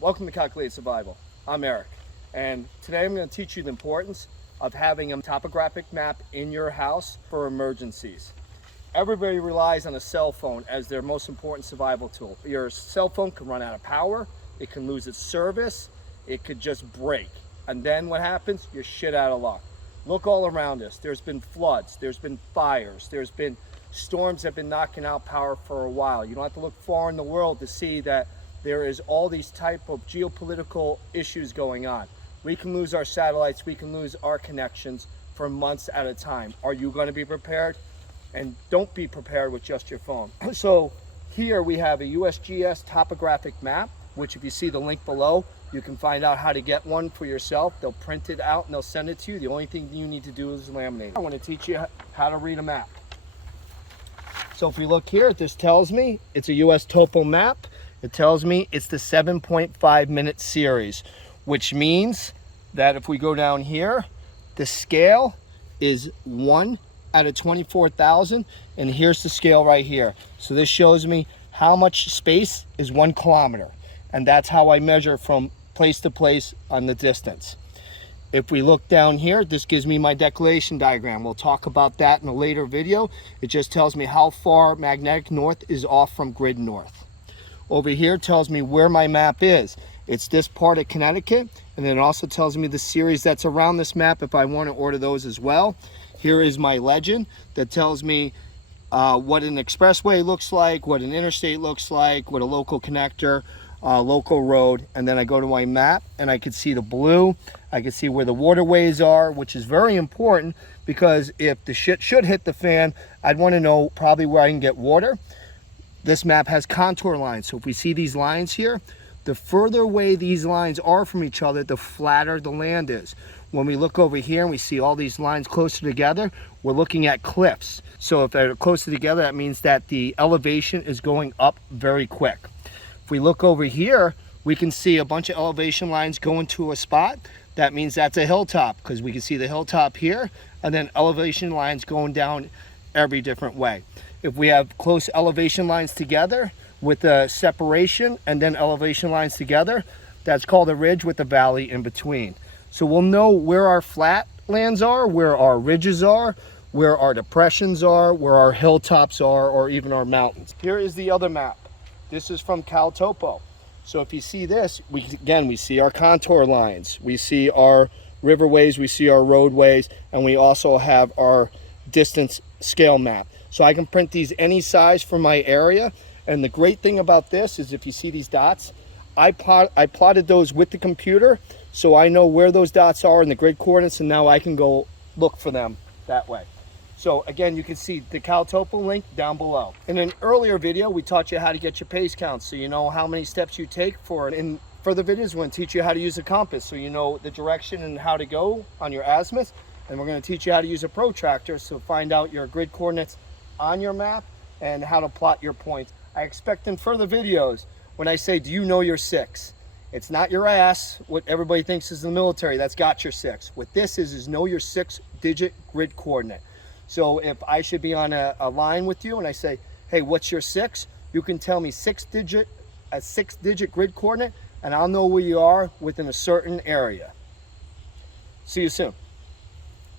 Welcome to Calculated Survival. I'm Eric, and today I'm going to teach you the importance of having a topographic map in your house for emergencies. Everybody relies on a cell phone as their most important survival tool. Your cell phone can run out of power, it can lose its service, it could just break. And then what happens? You're shit out of luck. Look all around us. There's been floods, there's been fires, there's been storms that have been knocking out power for a while. You don't have to look far in the world to see that there is all these type of geopolitical issues going on. We can lose our satellites, we can lose our connections for months at a time. Are you going to be prepared? And don't be prepared with just your phone. So here we have a Usgs Topographic Map, which if you see the link below, you can find out how to get one for yourself. They'll print it out and they'll send it to you. The only thing you need to do is laminate it. I want to teach you how to read a map. So if we look here, this tells me it's a US topo map. It tells me it's the 7.5 minute series, which means that if we go down here, the scale is 1 out of 24,000, and here's the scale right here. So this shows me how much space is 1 kilometer, and that's how I measure from place to place on the distance. If we look down here, this gives me my declination diagram. We'll talk about that in a later video. It just tells me how far magnetic north is off from grid north. Over here tells me where my map is. It's this part of Connecticut, and then it also tells me the series that's around this map if I want to order those as well. Here is my legend that tells me what an expressway looks like, what an interstate looks like, what a local connector, local road, and then I go to my map and I can see the blue. I can see where the waterways are, which is very important because if the shit should hit the fan, I'd want to know probably where I can get water. This map has contour lines, so if we see these lines here, the further away these lines are from each other, the flatter the land is. When we look over here and we see all these lines closer together, we're looking at cliffs. So if they're closer together, that means that the elevation is going up very quick. If we look over here, we can see a bunch of elevation lines going to a spot. That means that's a hilltop because we can see the hilltop here and then elevation lines going down every different way. If we have close elevation lines together with a separation and then elevation lines together, that's called a ridge with a valley in between. So we'll know where our flatlands are, where our ridges are, where our depressions are, where our hilltops are, or even our mountains. Here is the other map. This is from Cal Topo. So if you see this, we see our contour lines, we see our riverways, we see our roadways, and we also have our distance scale map. So I can print these any size for my area. And the great thing about this is if you see these dots, I plotted those with the computer, so I know where those dots are in the grid coordinates, and now I can go look for them that way. So again, you can see the Cal Topo link down below. In an earlier video, we taught you how to get your pace counts, so you know how many steps you take for it. In further videos, we're going to teach you how to use a compass, so you know the direction and how to go on your azimuth. And we're going to teach you how to use a protractor, so find out your grid coordinates on your map and how to plot your points. I expect in further videos, when I say, do you know your 6? It's not your ass, what everybody thinks is the military, that's got your 6. What this is know your 6-digit grid coordinate. So if I should be on a line with you and I say, hey, what's your 6? You can tell me a 6-digit grid coordinate, and I'll know where you are within a certain area. See you soon.